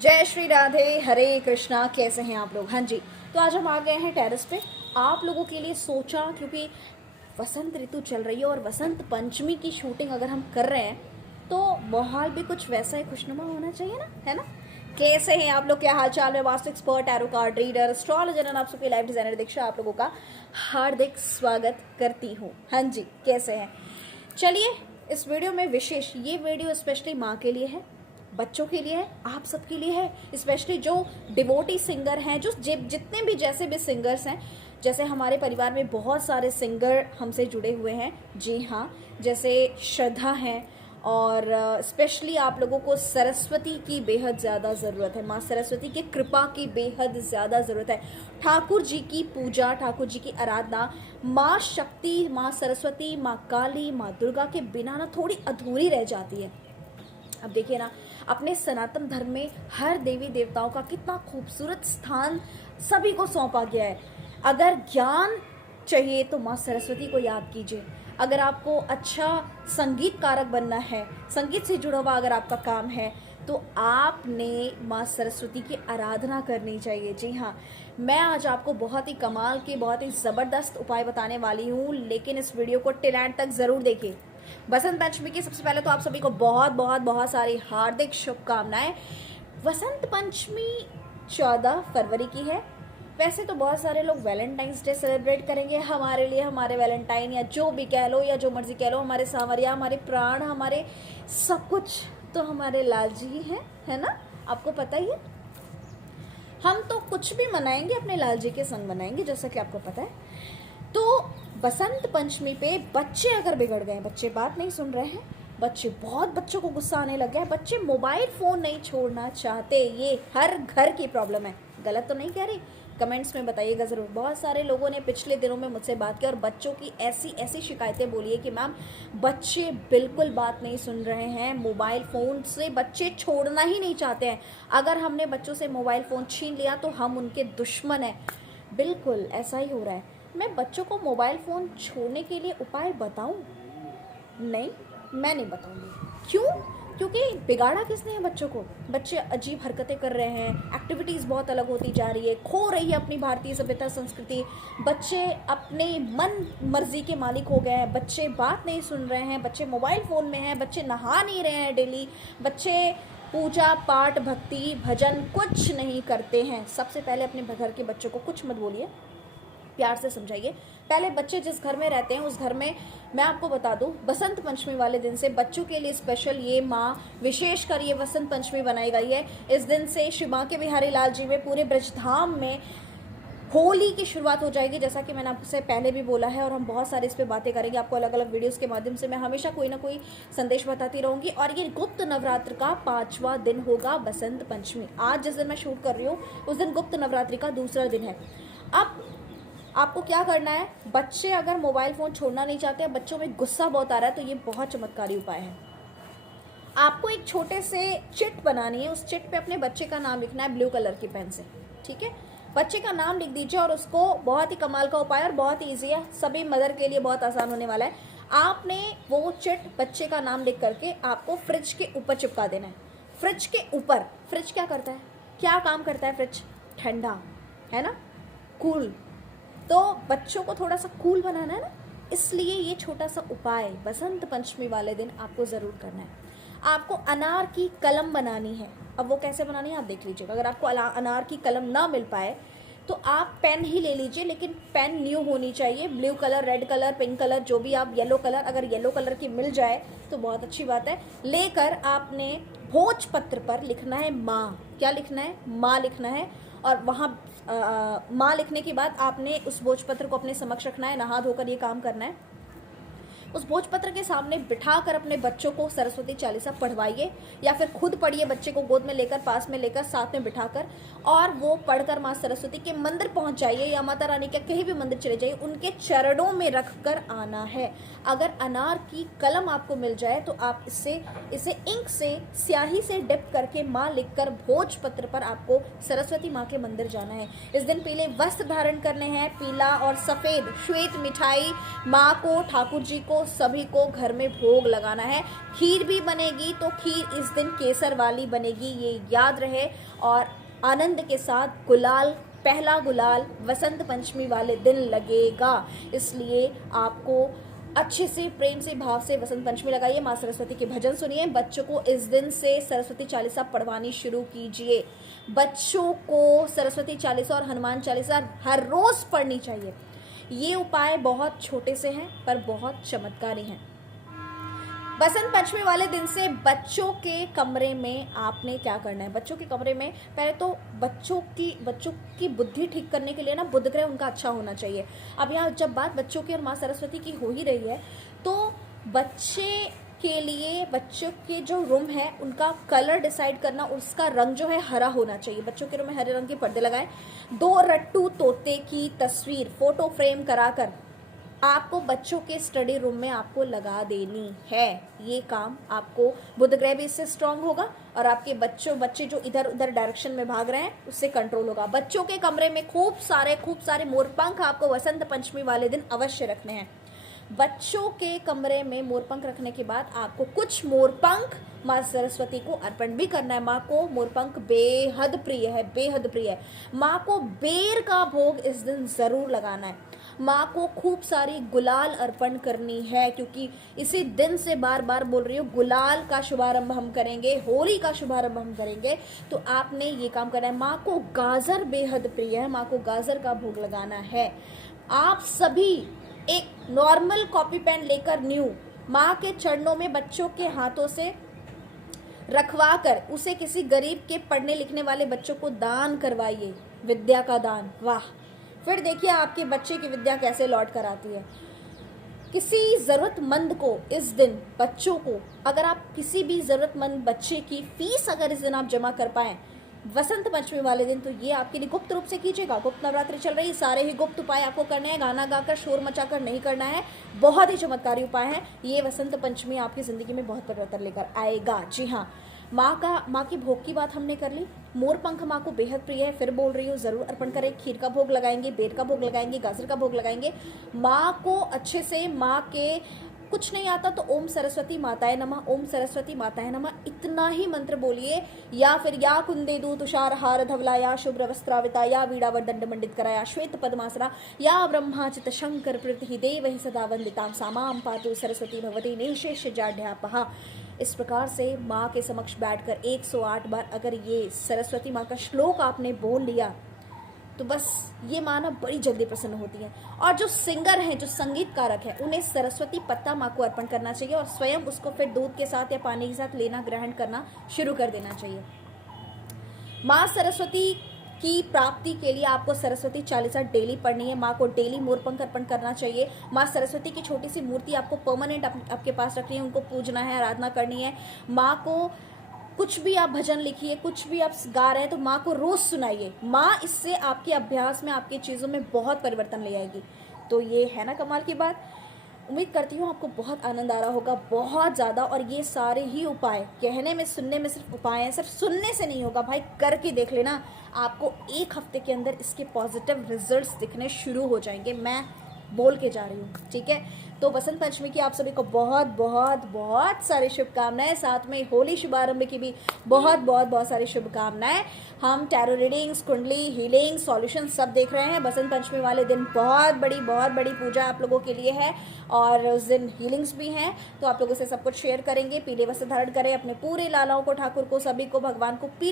जय श्री राधे, हरे कृष्णा। कैसे हैं आप लोग? हाँ जी, तो आज हम आ गए हैं टेरेस पे आप लोगों के लिए। सोचा क्योंकि वसंत ऋतु चल रही है और वसंत पंचमी की शूटिंग अगर हम कर रहे हैं तो माहौल भी कुछ वैसा ही खुशनुमा होना चाहिए ना, है ना। कैसे हैं आप लोग? क्या हाल चाल है? Vastu expert, tarot card reader, astrologer and आप सबके लाइफ डिजाइनर दीक्षा आप लोगों का हार्दिक स्वागत करती हूँ। हाँ जी, कैसे हैं? चलिए, इस वीडियो में विशेष, ये वीडियो स्पेशली माँ के लिए है, बच्चों के लिए है, आप सबके लिए है। स्पेशली जो डिवोटी सिंगर हैं, जो जितने भी जैसे भी सिंगर्स हैं, जैसे हमारे परिवार में बहुत सारे सिंगर हमसे जुड़े हुए हैं। जी हाँ, जैसे श्रद्धा हैं और स्पेशली आप लोगों को सरस्वती की बेहद ज़्यादा ज़रूरत है। माँ सरस्वती की कृपा की बेहद ज़्यादा ज़रूरत है। ठाकुर जी की पूजा, ठाकुर जी की आराधना, माँ शक्ति, माँ सरस्वती, माँ काली, माँ दुर्गा के बिना ना थोड़ी अधूरी रह जाती है। अब देखिए ना, अपने सनातन धर्म में हर देवी देवताओं का कितना खूबसूरत स्थान सभी को सौंपा गया है। अगर ज्ञान चाहिए तो माँ सरस्वती को याद कीजिए। अगर आपको अच्छा संगीत कारक बनना है, संगीत से जुड़ा हुआ अगर आपका काम है, तो आपने माँ सरस्वती की आराधना करनी चाहिए। जी हाँ, मैं आज आपको बहुत ही कमाल के, बहुत ही ज़बरदस्त उपाय बताने वाली हूँ, लेकिन इस वीडियो को टिल एंड तक ज़रूर देखिए। बसंत पंचमी की सबसे पहले तो आप सभी को बहुत बहुत बहुत सारी हार्दिक शुभकामनाएं। वसंत पंचमी 14 फरवरी की है। वैसे तो बहुत सारे लोग वैलेंटाइंस डे सेलिब्रेट करेंगे हमारे लिए, हमारे वैलेंटाइन या जो भी कह लो या जो मर्जी कह लो, हमारे सांवरिया, हमारे प्राण, हमारे सब कुछ तो हमारे लाल जी ही हैं, है ना। आपको पता ही है, हम तो कुछ भी मनाएंगे अपने लाल जी के संग मनाएंगे, जैसा कि आपको पता है। तो बसंत पंचमी पे बच्चे अगर बिगड़ गए, बच्चे बात नहीं सुन रहे हैं, बच्चों को गुस्सा आने लग गया है, बच्चे मोबाइल फोन नहीं छोड़ना चाहते, ये हर घर की प्रॉब्लम है। गलत तो नहीं कह रही? कमेंट्स में बताइएगा ज़रूर। बहुत सारे लोगों ने पिछले दिनों में मुझसे बात की और बच्चों की ऐसी ऐसी शिकायतें बोली है कि मैम बच्चे बिल्कुल बात नहीं सुन रहे हैं, मोबाइल फ़ोन से बच्चे छोड़ना ही नहीं चाहते हैं। अगर हमने बच्चों से मोबाइल फ़ोन छीन लिया तो हम उनके दुश्मन हैं। बिल्कुल ऐसा ही हो रहा है। मैं बच्चों को मोबाइल फ़ोन छोड़ने के लिए उपाय बताऊं? नहीं, मैं नहीं बताऊंगी। क्यों? क्योंकि बिगाड़ा किसने है बच्चों को? बच्चे अजीब हरकतें कर रहे हैं, एक्टिविटीज़ बहुत अलग होती जा रही है, खो रही है अपनी भारतीय सभ्यता संस्कृति। बच्चे अपने मन मर्जी के मालिक हो गए हैं, बच्चे बात नहीं सुन रहे हैं, बच्चे मोबाइल फ़ोन में हैं, बच्चे नहा नहीं रहे हैं डेली, बच्चे पूजा पाठ भक्ति भजन कुछ नहीं करते हैं। सबसे पहले अपने घर के बच्चों को कुछ मत बोलिए, प्यार से समझाइए। पहले बच्चे जिस घर में रहते हैं उस घर में, मैं आपको बता दूं, बसंत पंचमी वाले दिन से बच्चों के लिए स्पेशल ये माँ विशेषकर ये वसंत पंचमी बनाई गई है। इस दिन से श्री बांके बिहारी लाल जी में पूरे ब्रजधाम में होली की शुरुआत हो जाएगी, जैसा कि मैंने आपसे पहले भी बोला है। और हम बहुत सारे इस पर बातें करेंगे, आपको अलग अलग वीडियोस के माध्यम से मैं हमेशा कोई ना कोई संदेश बताती रहूंगी। और ये गुप्त नवरात्र का 5वां दिन होगा बसंत पंचमी। आज जिस दिन मैं शूट कर रही हूँ उस दिन गुप्त नवरात्रि का दूसरा दिन है। अब आपको क्या करना है, बच्चे अगर मोबाइल फ़ोन छोड़ना नहीं चाहते, बच्चों में गुस्सा बहुत आ रहा है, तो ये बहुत चमत्कारी उपाय है। आपको एक छोटे से चिट बनानी है, उस चिट पे अपने बच्चे का नाम लिखना है ब्लू कलर की पेन से, ठीक है। बच्चे का नाम लिख दीजिए और उसको, बहुत ही कमाल का उपाय और बहुत ईजी है, सभी मदर के लिए बहुत आसान होने वाला है। आपने वो चिट बच्चे का नाम लिख करके आपको फ्रिज के ऊपर चिपका देना है। फ्रिज के ऊपर, फ्रिज क्या करता है, क्या काम करता है फ्रिज? ठंडा, है ना, कूल। तो बच्चों को थोड़ा सा कूल बनाना है ना, इसलिए ये छोटा सा उपाय बसंत पंचमी वाले दिन आपको ज़रूर करना है। आपको अनार की कलम बनानी है। अब वो कैसे बनानी है आप देख लीजिएगा। अगर आपको अनार की कलम ना मिल पाए तो आप पेन ही ले लीजिए, लेकिन पेन न्यू होनी चाहिए। Blue colour, red colour, pink colour, जो भी आप, येलो कलर, अगर येलो कलर की मिल जाए तो बहुत अच्छी बात है। लेकर आपने भोजपत्र पर लिखना है माँ। क्या लिखना है? माँ लिखना है। और वहाँ माँ लिखने के बाद आपने उस भोजपत्र को अपने समक्ष रखना है, नहा धोकर ये काम करना है। उस भोजपत्र के सामने बिठाकर अपने बच्चों को सरस्वती चालीसा पढ़वाइए, या फिर खुद पढ़िए, बच्चे को गोद में लेकर, पास में लेकर, साथ में बिठाकर, और वो पढ़कर माँ सरस्वती के मंदिर पहुंच जाइए या माता रानी के कहीं भी मंदिर चले जाइए, उनके चरणों में रखकर आना है। अगर अनार की कलम आपको मिल जाए तो आप इसे इंक से, स्याही से डिप करके माँ लिखकर भोजपत्र पर आपको सरस्वती माँ के मंदिर जाना है। इस दिन पीले वस्त्र धारण करने हैं, पीला और सफेद श्वेत मिठाई माँ को, ठाकुर जी को को सभी को घर में भोग लगाना है। खीर भी बनेगी तो खीर इस दिन केसर वाली बनेगी, ये याद रहे। और आनंद के साथ गुलाल, पहला गुलाल वसंत पंचमी वाले दिन लगेगा, इसलिए आपको अच्छे से प्रेम से भाव से वसंत पंचमी लगाइए। माँ सरस्वती के भजन सुनिए। बच्चों को इस दिन से सरस्वती चालीसा पढ़वानी शुरू कीजिए। बच्चों को सरस्वती चालीसा और हनुमान चालीसा हर रोज पढ़नी चाहिए। ये उपाय बहुत छोटे से हैं पर बहुत चमत्कारी हैं। बसंत पंचमी वाले दिन से बच्चों के कमरे में आपने क्या करना है? बच्चों के कमरे में पहले तो बच्चों की बुद्धि ठीक करने के लिए ना बुध ग्रह उनका अच्छा होना चाहिए। अब यहाँ जब बात बच्चों की और माँ सरस्वती की हो ही रही है तो बच्चे के लिए बच्चों के जो रूम है उनका कलर डिसाइड करना, उसका रंग जो है हरा होना चाहिए। बच्चों के रूम में हरे रंग के पर्दे लगाएं। 2 रट्टू तोते की तस्वीर फोटो फ्रेम कराकर आपको बच्चों के स्टडी रूम में आपको लगा देनी है। ये काम आपको बुध ग्रह भी इससे स्ट्रांग होगा और आपके बच्चे जो इधर उधर डायरेक्शन में भाग रहे हैं उससे कंट्रोल होगा। बच्चों के कमरे में खूब सारे मोरपंख आपको वसंत पंचमी वाले दिन अवश्य रखने हैं। बच्चों के कमरे में मोरपंख रखने के बाद आपको कुछ मोरपंख माँ सरस्वती को अर्पण भी करना है। माँ को मोरपंख बेहद प्रिय है। माँ को बेर का भोग इस दिन जरूर लगाना है। माँ को खूब सारी गुलाल अर्पण करनी है, क्योंकि इसी दिन से बार बार बोल रही हूँ गुलाल का शुभारंभ हम करेंगे, होली का शुभारंभ हम करेंगे, तो आपने ये काम करना है। माँ को गाजर बेहद प्रिय है, माँ को गाजर का भोग लगाना है। आप सभी एक नॉर्मल कॉपी पेन लेकर न्यू माँ के चरणों में बच्चों के हाथों से रखवा कर उसे किसी गरीब के पढ़ने लिखने वाले बच्चों को दान करवाइए। विद्या का दान, वाह! फिर देखिए आपके बच्चे की विद्या कैसे लौट कर आती है। किसी जरूरतमंद को इस दिन, बच्चों को, अगर आप किसी भी जरूरतमंद बच्चे की फीस अगर इस दिन आप जमा कर पाएं वसंत पंचमी वाले दिन, तो ये आपके लिए गुप्त रूप से कीजिएगा। गुप्त नवरात्रि चल रही, सारे ही गुप्त उपाय आपको करने हैं। गाना गाकर शोर मचाकर नहीं करना है। बहुत ही चमत्कारी उपाय है ये। वसंत पंचमी आपकी जिंदगी में बहुत परिवर्तन लेकर आएगा। जी हाँ, माँ की भोग की बात हमने कर ली। मोरपंख माँ को बेहद प्रिय है, फिर बोल रही हूँ जरूर अर्पण करें। खीर का भोग लगाएंगे, बेर का भोग लगाएंगे, गाजर का भोग लगाएंगे। माँ को अच्छे से, माँ के कुछ नहीं आता तो ओम सरस्वती माताए नमः, ओम सरस्वती माताए नमः इतना ही मंत्र बोलिए। या फिर या कुंदेदु तुषार हार धवला, या शुभ्र वस्त्राविता, या वीणावर दंड मंडित करा, या श्वेत पद्मासना, या ब्रह्माचित शंकर प्रति देव ही सदा वंदिताम सामाम पातु सरस्वती भगवती निशेष जाढ्यापहा। इस प्रकार से माँ के समक्ष बैठकर 108 बार अगर ये सरस्वती माँ का श्लोक आपने बोल लिया तो बस ये माँ ना बड़ी जल्दी प्रसन्न होती है। और जो सिंगर हैं, जो संगीतकारक हैं, उन्हें सरस्वती पत्ता माँ को अर्पण करना चाहिए और स्वयं उसको फिर दूध के साथ या पानी के साथ लेना, ग्रहण करना शुरू कर देना चाहिए। माँ सरस्वती की प्राप्ति के लिए आपको सरस्वती चालीसा डेली पढ़नी है। माँ को डेली मोरपंख अर्पण करना चाहिए। माँ सरस्वती की छोटी सी मूर्ति आपको परमानेंट आपके पास रखनी है, उनको पूजना है, आराधना करनी है। माँ को कुछ भी आप भजन लिखिए, कुछ भी आप गा रहे हैं तो माँ को रोज सुनाइए। माँ इससे आपके अभ्यास में, आपकी चीज़ों में बहुत परिवर्तन ले आएगी। तो ये है ना कमाल की बात। उम्मीद करती हूँ आपको बहुत आनंद आ रहा होगा, बहुत ज़्यादा। और ये सारे ही उपाय कहने में, सुनने में सिर्फ उपाय हैं, सिर्फ सुनने से नहीं होगा भाई, करके देख लेना। आपको 1 हफ्ते के अंदर इसके पॉजिटिव रिजल्ट्स दिखने शुरू हो जाएंगे। मैं बोल के जा रही हूँ, ठीक है। तो बसंत पंचमी की आप सभी को बहुत बहुत बहुत सारी शुभकामनाएं, साथ में होली शुभारंभ की भी बहुत बहुत बहुत सारी शुभकामनाएं। हम टैरो रीडिंग्स, कुंडली, हीलिंग, सॉल्यूशन सब देख रहे हैं। बसंत पंचमी वाले दिन बहुत बड़ी पूजा आप लोगों के लिए है और उस दिन हीलिंग्स भी हैं, तो आप लोगों से सब कुछ शेयर करेंगे। पीले वस्त्र धारण करें, अपने पूरे लालाओं को, ठाकुर को, सभी को, भगवान को पीले